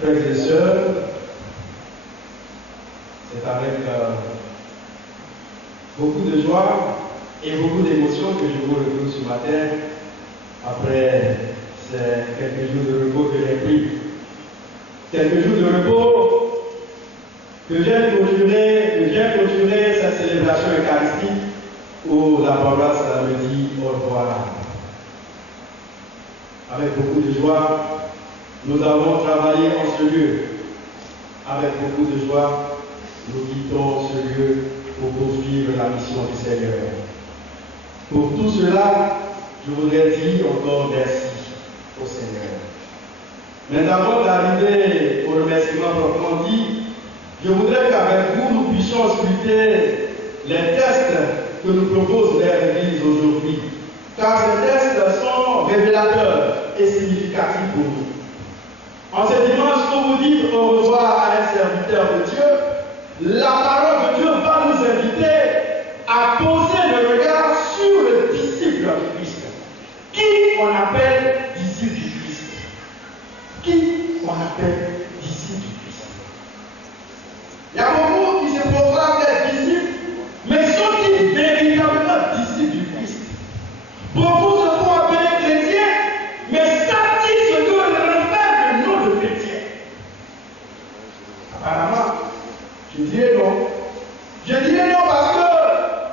Frères et sœurs, c'est avec beaucoup de joie et beaucoup d'émotion que je vous retrouve ce matin après ces quelques jours de repos que j'ai pris. Quelques jours de repos que j'ai clôturé cette célébration eucharistique où la paroisse me dit au revoir. Avec beaucoup de joie, nous avons travaillé en ce lieu. Avec beaucoup de joie, nous quittons ce lieu pour poursuivre la mission du Seigneur. Pour tout cela, je voudrais dire encore merci au Seigneur. Mais avant d'arriver au remerciement proprement dit, je voudrais qu'avec vous, nous puissions scruter les tests que nous propose l'Église aujourd'hui. Car ces tests sont révélateurs et significatifs pour nous. En ce dimanche, quand vous dites au revoir à un serviteur de Dieu, la parole de Dieu va nous inviter à poser le regard sur le disciple du Christ. Qui on appelle disciple du Christ? Qui on appelle disciple du Christ? Il y a beaucoup qui se proclament être disciples, mais sont-ils véritablement disciples du Christ? Beaucoup se font appeler chrétiens, mais savent-ils ce que renferme le nom de chrétien? Apparemment, je dirais non. Je dirais non parce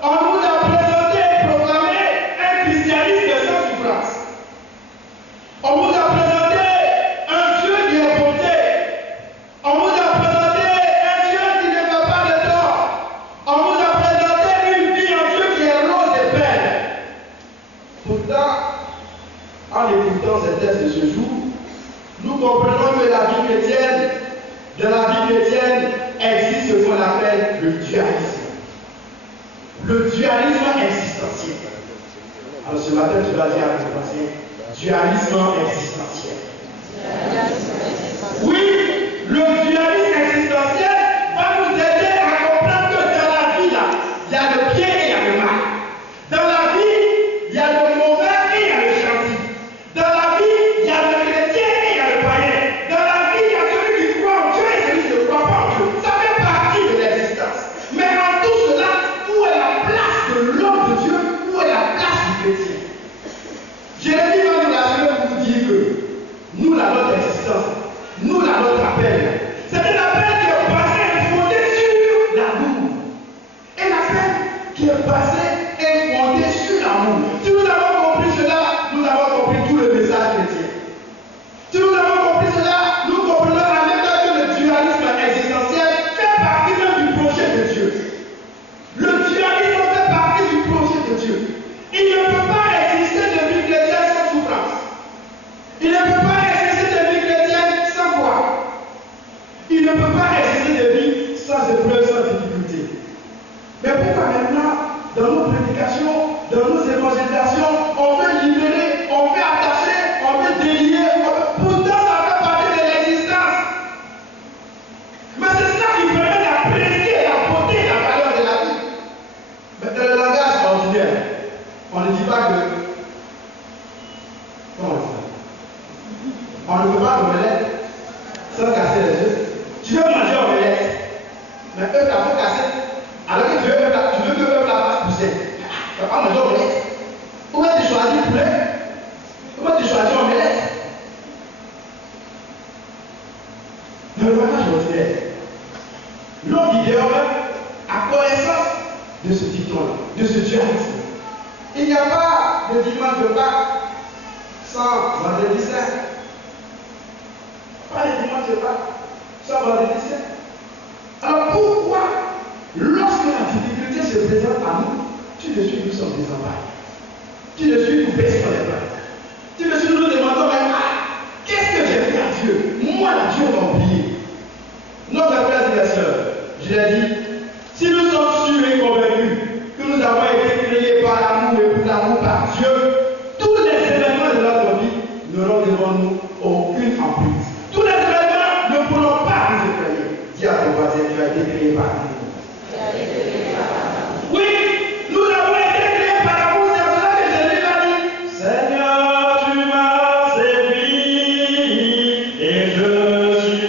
qu'on nous a présenté et proclamé un christianisme sans souffrance. On nous a présenté un Dieu qui est bonté. On nous a présenté un Dieu qui ne fait pas de tort. On nous a présenté une vie en Dieu qui est rose et belle. Pourtant, en écoutant ces textes de ce jour, nous comprenons que la vie chrétienne, dans la vie chrétienne, existe ce qu'on appelle le dualisme. Le dualisme existentiel. Alors ce matin, tu vas dire à ton passé, dualisme existentiel. Oui, le dualisme existentiel va nous aider à comprendre que dans la vie, là, il y a le bien et il y a le mal. Dans la vie, il y a le mauvais et il y a le gentil. Dans la vie, il y a le chrétien et il y a le païen. Dans la vie, il y a celui qui croit en Dieu et celui qui ne croit pas en Dieu. Ça fait partie de l'existence. Mais en tout cela, où est la place de l'homme de Dieu? Où est la place du chrétien? Jérémie va nous rassurer pour nous dire que nous, la notre existence, nous, la notre appel, c'est un appel qui est basé et fondé sur l'amour. Et l'appel qui est basé et fondé sur l'amour. Si nous avons compris cela, nous avons compris tout le message chrétien. Si nous avons compris cela, nous comprenons en même temps que le dualisme existentiel fait partie même du projet de Dieu. Le dualisme fait partie du projet de Dieu. Il ne peut pas exister de vie chrétienne sans souffrance. Il ne peut pas exister de vie chrétienne sans foi. Il ne peut pas exister de vie sans épreuve, sans difficulté. Mais pourquoi maintenant, dans nos prédications, dans nos évangélisations, on veut libérer, on veut attacher, on veut délier, pourtant ça fait partie de l'existence. Mais c'est ça qui permet d'apprécier la beauté et la valeur de la vie. Mais dans le langage ordinaire, on ne dit pas que. Comment on dit ça? On ne peut pas d'omelette sans casser les œufs. Tu veux manger omelette, mais eux t'as pas cassé. Alors que tu veux que eux la fasse pousser. Tu ne vas pas manger omelette. Comment tu choisis poulet? Comment tu choisis omelette? Dans le langage ordinaire, l'homme idéal a connaissance de ce dicton-là, de ce dualisme. Il n'y a pas de dimanche de Pâques sans vendredi saint. Pas de dimanche de Pâques sans vendredi saint. Alors pourquoi, lorsque la difficulté se présente à nous, tu de suite nous sommes désemparés? Tu de suite nous baissons les bras. Tu de suite nous demandons, mais qu'est-ce que j'ai fait à Dieu? Moi, Dieu m'a oublié. Non, mes frères et mes sœurs, je l'ai dit, si nous sommes sûrs et convaincus que nous avons été créés par l'amour et pour l'amour par Dieu, tous les événements de notre vie n'auront devant nous aucune emprise. Tous les événements ne pourront pas nous effrayer. Dis à ton voisin, tu as été créé par l'amour. Oui, nous avons été créés par l'amour, c'est pour cela que Jésus a dit, Seigneur, tu m'as séduit et je suis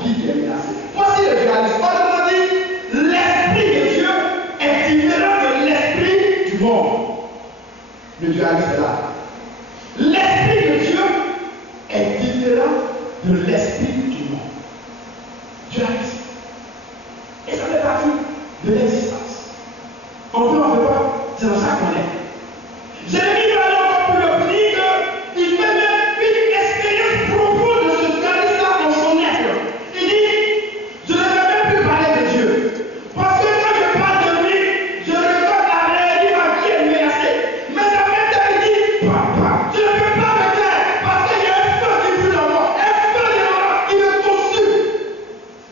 vie qui est menacée. Voici le dualisme. Autrement dit, l'esprit de Dieu est différent de l'esprit du monde. Le dualisme est là. L'esprit de Dieu est différent de l'esprit du monde. Dualisme. Et ça fait partie de l'existence. On peut, pas. C'est dans ça qu'on est. Jérémie va aller encore plus loin, il fait même une expérience profonde de ce dualisme-là dans son être. Il dit, je ne vais même plus parler de Dieu. Parce que quand je parle de lui, je regarde la réalité, ma vie est menacée. Mais en même temps, il dit, papa, je ne peux pas me taire parce qu'il y a un feu qui brûle en moi, un feu de moi qui me consume.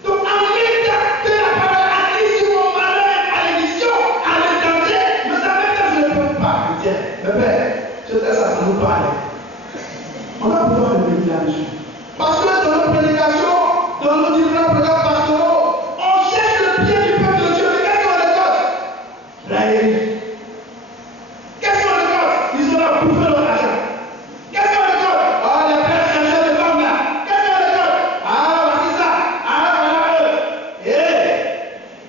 Donc en même temps que la parole a dit sur mon malheur, à l'émission, à l'étranger, mais en même temps, je ne peux pas me taire. Mais père, je te laisse ça nous parler. On a besoin de méditer là-dessus. Parce que dans nos prédications, dans nos différents programmes pastoraux, on cherche le bien du peuple de Dieu. Mais qu'est-ce qu'on récolte? La haine. Qu'est-ce qu'on récolte? Ils ont la bouffe leur argent. Qu'est-ce qu'on récolte? Ah, les pères chercheurs de femmes là. Qu'est-ce qu'on récolte? Ah, voici ça. Ah, voilà eux. Eh,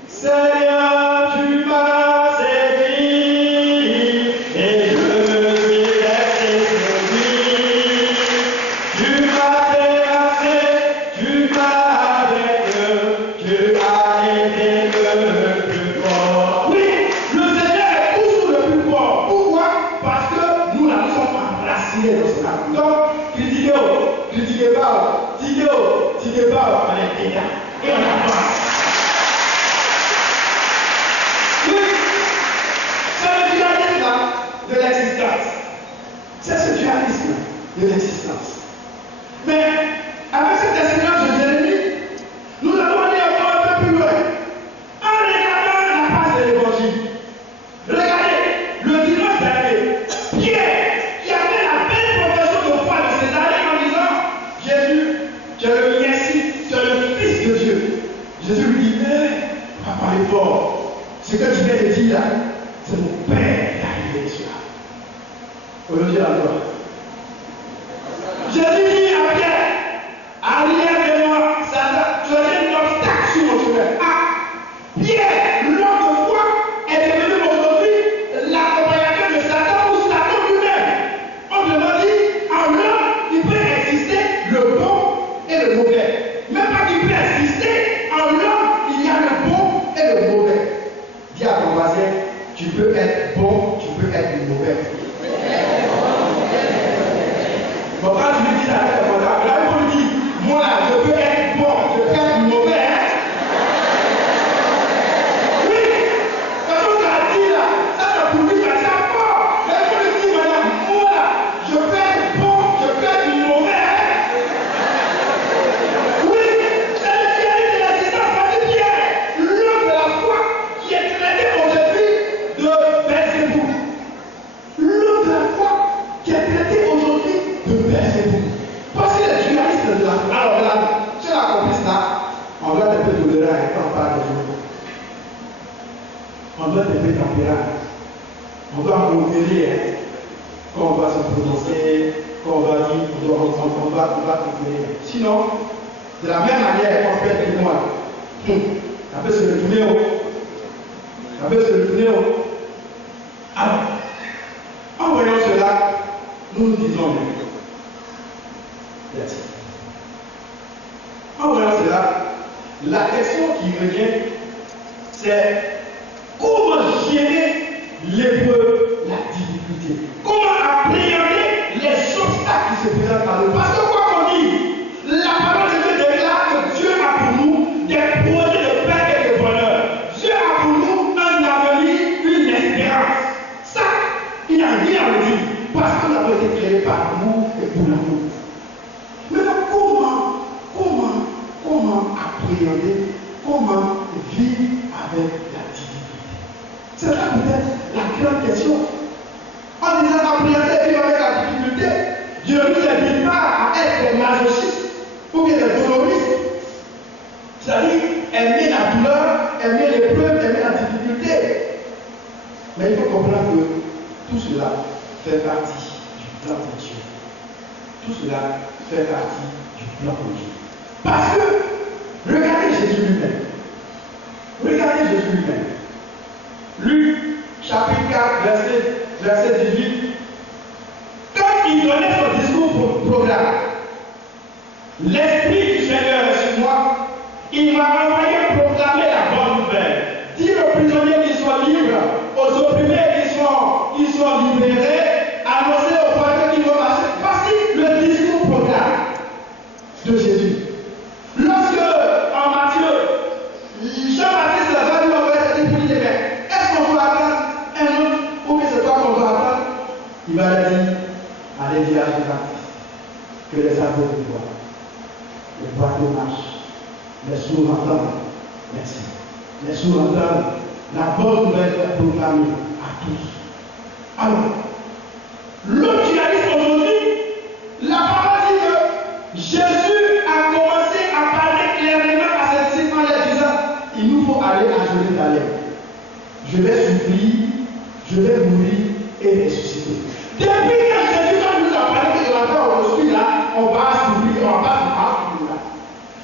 Seigneur, tu m'as séduit et je me suis laissé séduire. Tu m'as terrassé, tu m'as avec eux, tu as été le plus fort. Oui, le Seigneur est toujours le plus fort. Pourquoi? Parce que nous la sommes enracinés dans son âme. Donc, critiquez pas, tiquez pas, on est déjà. Et on avance. Oui, c'est le dualisme là de l'existence. C'est ce dualisme de l'existence. Mais avec cette expérience de Jérémie, nous allons aller encore un peu plus loin. En regardant la page de l'évangile, regardez, le dimanche dernier, Pierre, qui avait la belle profession de foi de Césarée en disant, Jésus, tu es le Messie, tu es le Fils de Dieu. Jésus lui dit, va parler fort. Ce que tu viens de dire là, c'est mon Père qui a révélé cela. Aujourd'hui, à toi. Jésus dit à Pierre, arrière de moi, Satan, tu as un obstacle sur mon chemin. Ah, Pierre, l'homme de foi, est devenu aujourd'hui l'accompagnateur de Satan ou Satan lui-même. Autrement dit, en l'homme, il peut exister le bon et le mauvais. Même pas qu'il peut exister, en l'homme, il y a le bon et le mauvais. Dis à ton voisin, tu peux être bon, tu peux être mauvais. Bon, quand tu lui dis ça, là, il lui dit, moi, je peux être bon, je peux être mauvais. Hein? Oui, parce qu'on t'a dit là, ça t'a prouvé que ça fort. Là, il lui dit, madame, moi, je peux être bon, je peux être mauvais. Hein? Oui, c'est le Pierre de l'existence, parce que Pierre, l'homme de la foi, qui est traité aujourd'hui de Belzébuth. L'homme de la foi, qui est traité aujourd'hui de Belzébuth. Parce que le dualisme de la foi. Alors là, tu l'as compris ça, on doit être un peu tolérant quand on parle de Dieu. On doit être un peu tempérant. On doit modérer quand on va se prononcer, quand on va dire, on va conférer. Sinon, de la même manière qu'on fait avec moi, ça peut se retourner haut. Ça peut se retourner haut. Alors, en voyant cela, nous nous disons merci. En voyant cela, la question qui revient, c'est comment gérer l'épreuve, la difficulté. Comment appréhender les obstacles qui se présentent à nous. Parce que quoi qu'on dise, la parole de Dieu déclare que Dieu a pour nous des projets de paix et de bonheur. Dieu a pour nous un avenir, une espérance. Ça, il n'a rien à dire. Parce qu'on a été créé par l'amour et pour l'amour. Maintenant, comment appréhender, comment vivre avec la difficulté? C'est là peut-être la grande question. En disant appréhender et vivre avec la difficulté, Dieu ne nous invite pas à être des masochistes ou bien des doloristes. C'est-à-dire aimer la douleur, aimer l'épreuve, aimer la difficulté. Mais il faut comprendre que tout cela fait partie du plan de Dieu. Tout cela fait partie du plan de Dieu. Parce que Il m'a envoyé proclamer la bonne nouvelle. Dire aux prisonniers qu'ils soient libres, aux opprimés qu'ils soient libérés, annoncer aux prophètes qu'ils vont marcher. Voici le discours proclamé de Jésus. Lorsque, en Matthieu, Jean-Baptiste va lui envoyer pour lui dire, est-ce qu'on doit attendre un autre ou bien c'est toi qu'on doit attendre? Il va leur dire, allez dire à Jean-Baptiste que les aveugles voient, les boiteux marchent, les sourds entendent. Merci. Les sourds entendent. La bonne nouvelle est proclamée à tous. Alors, l'autre dualisme aujourd'hui, la parole dit que Jésus a commencé à parler clairement à ses disciples en leur disant, il nous faut aller à Jérusalem. Je vais souffrir, je vais mourir et ressusciter. Depuis que Jésus nous a parlé que aujourd'hui là, on va souffrir, on va souffrir là.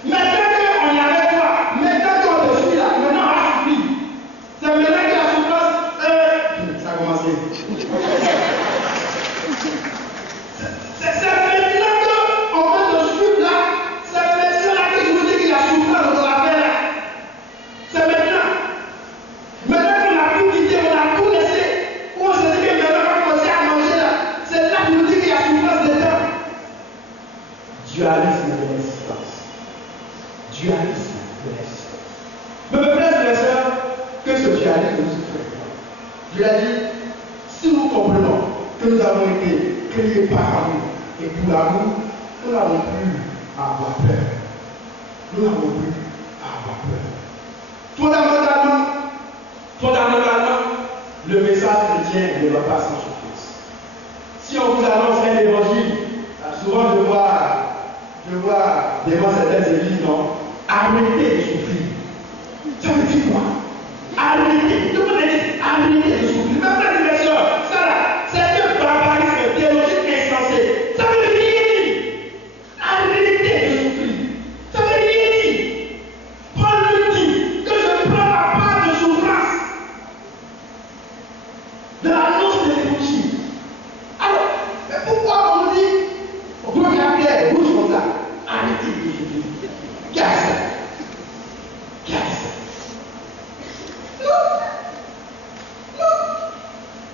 Maintenant qu'on est avec toi, maintenant qu'on te suit là, maintenant on va souffrir. C'est maintenant que la souffrance, ça a commencé. C'est maintenant qu'on va te suivre là, c'est maintenant là que je vous dis qu'il y a souffrance dans la paix là. C'est maintenant. Maintenant qu'on a tout quitté, on a tout laissé, on se dit que maintenant on va commencer à manger là, c'est là que je vous dis qu'il y a souffrance dedans. Dualisme de l'existence. Dualisme de l'existence. Mais mes frères et sœurs, que ce dualisme nous fréquente. Je l'ai dit, si nous comprenons que nous avons été créés par amour et pour l'amour, nous n'avons plus à avoir peur. Nous n'avons plus à avoir peur. Fondamentalement, le message chrétien ne va pas sans souffrance. Si on vous annonce un évangile, souvent je vois devant certaines églises, non, arrêtez de souffrir. Ça veut dire quoi? Arrêtez. Tout le monde dit arrêtez de souffrir. Même la dimension, ça là, c'est un barbarisme théologique insensé. Ça veut rien dire. Arrêtez de souffrir. Ça veut rien dire. Paul nous dit que je prends ma part de souffrance de l'annonce de l'évangile. Alors, mais pourquoi on nous dit regardez, bouge comme ça, arrêtez de souffrir? Qu'est-ce que c'est?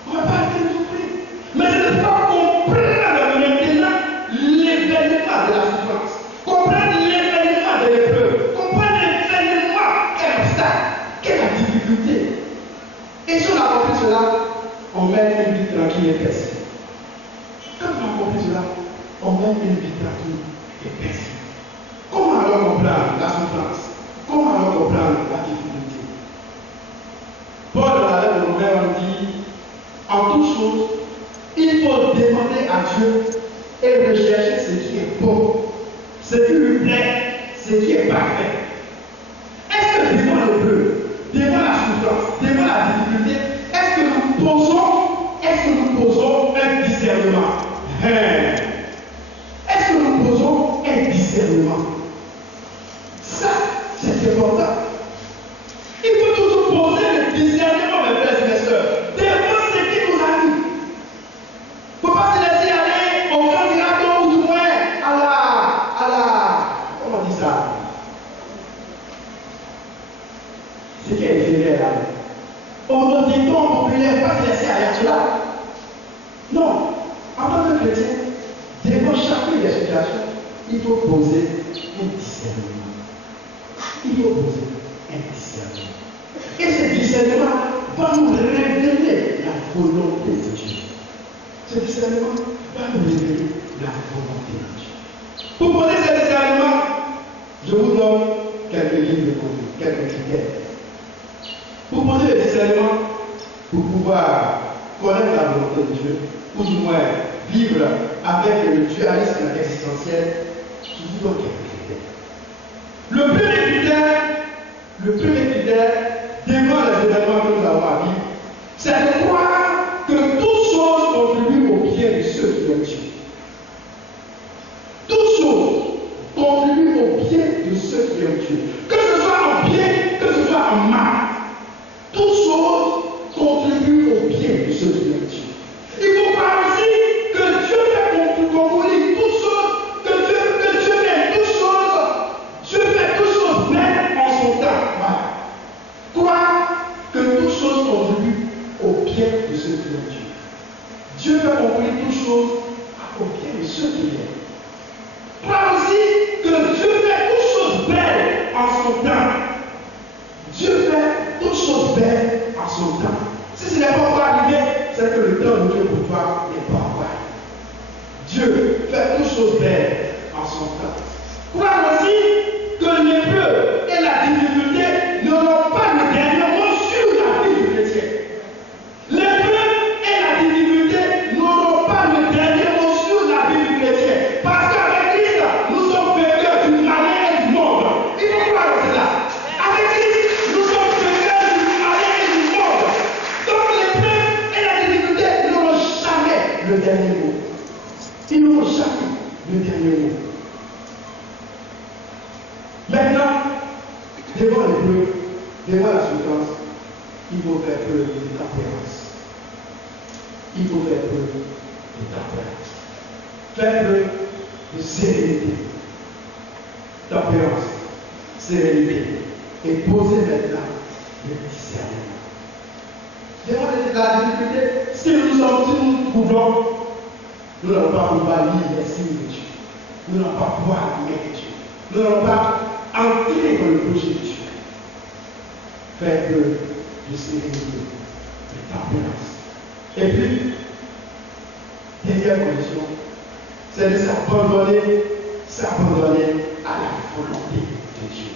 On va pas arrêter de souffrir. Mais c'est pas comprendre maintenant l'événement de la souffrance, comprendre l'événement de l'épreuve, comprendre l'événement, quel obstacle, quelle est la difficulté. Et si on a compris cela, on mène une vie tranquille et paisible. Quand on a compris cela, on mène une vie tranquille et paisible. Comment alors comprendre la souffrance? Comment alors comprendre la difficulté? Paul dans la lettre de Romains dit, en toute chose, il faut demander à Dieu et rechercher ce qui est bon, ce qui lui plaît, ce qui est parfait. Est-ce que devant l'épreuve, devant la souffrance, devant la difficulté, est-ce que nous posons un discernement? Est-ce que nous posons un discernement? Ça, c'est important. Il faut toujours poser le discernement, mes frères et mes sœurs, devant ce qui nous arrive. Il ne faut pas se laisser aller au grand miracle ou du moins à la, comment on dit ça? Ce qui est inférieur là. Au dicton populaire, pas se laisser aller à cela. Non, en tant que chrétien, devant chacune des situations, il faut poser un discernement. Il faut poser un discernement. Et ce discernement va nous révéler la volonté de Dieu. Ce discernement va nous révéler la volonté de Dieu. Pour poser ce discernement, je vous donne quelques lignes de conduite, quelques critères. Pour poser le discernement, pour pouvoir connaître la volonté de Dieu, ou du moins vivre avec le dualisme existentiel, je vous donne quelques critères. Le premier critère, devant les événements que nous avons à vivre, c'est de croire que toutes choses contribuent au bien de ceux qui aiment Dieu. Toutes choses contribuent au bien de ceux qui aiment Dieu. Que ce soit en bien, que ce soit en mal. Toutes choses contribuent au bien de ceux qui aiment Dieu. Il faut croire aussi que Dieu fait concourir toutes choses, que Dieu fait toutes choses, Dieu fait toutes choses belles Dieu fait accomplir toutes choses au bien de ceux qui l'aiment. Crois aussi que Dieu fait toutes choses belles en son temps. Dieu fait toutes choses belles en son temps. Si ce n'est pas encore arrivé, c'est que le temps de Dieu pour toi n'est pas encore arrivé. Dieu fait toutes choses belles en son temps. Crois aussi que l'épreuve et la difficulté n'auront pas le dernier mot sur la vie du chrétien. L'épreuve et la difficulté n'auront pas le dernier mot sur la vie du chrétien. Parce qu'avec Christ, nous sommes vainqueurs du malin et du monde. Il faut croire en cela. Avec Christ, nous sommes vainqueurs du malin et du monde. Donc l'épreuve et la difficulté n'auront jamais le dernier mot. Ils n'auront jamais le dernier mot. Maintenant, devant l'épreuve, devant la souffrance, il faut faire preuve de tempérance. Il faut faire preuve de tempérance. Faire preuve de sérénité. Tempérance, sérénité. Et poser maintenant le discernement. Devant la difficulté, si nous pouvons, nous n'allons pas pouvoir lire les signes de Dieu. Nous n'allons pas pouvoir lire Dieu. Nous n'allons pas entrer dans le projet de Dieu. Faire preuve de sérénité, de tempérance. Et puis, dernière condition, c'est de s'abandonner à la volonté de Dieu.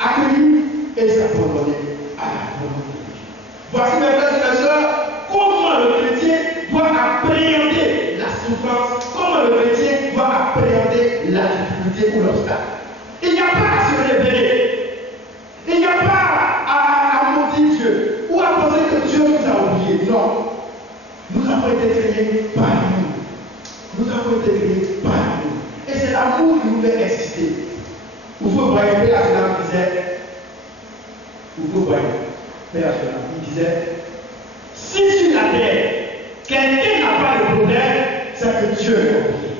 Accueillir et s'abandonner à la volonté de Dieu. Voici mes frères et mes sœurs, comment le chrétien doit appréhender la souffrance, comment le chrétien doit appréhender la difficulté ou l'obstacle. Il n'y a pas à se révéler. Il n'y a pas à maudire Dieu ou à penser que Dieu nous a oubliés. Non. Nous avons été créés par nous. Nous avons été créés par nous. Et c'est l'amour qui nous fait exister. Vous voyez, Père Abraham disait, il disait, si sur la terre, quelqu'un n'a pas de problème, c'est que Dieu l'a oublié.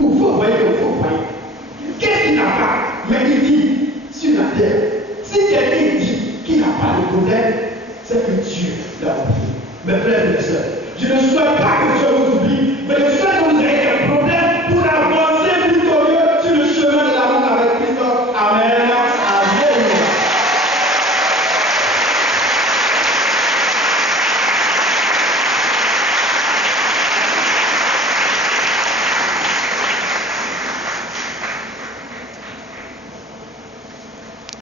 Vous voyez, qu'est-ce qu'il n'a pas? Mais il dit, sur la terre, si quelqu'un dit qu'il n'a pas de problème, c'est que Dieu l'a oublié. Mes frères et mes sœurs, je ne souhaite pas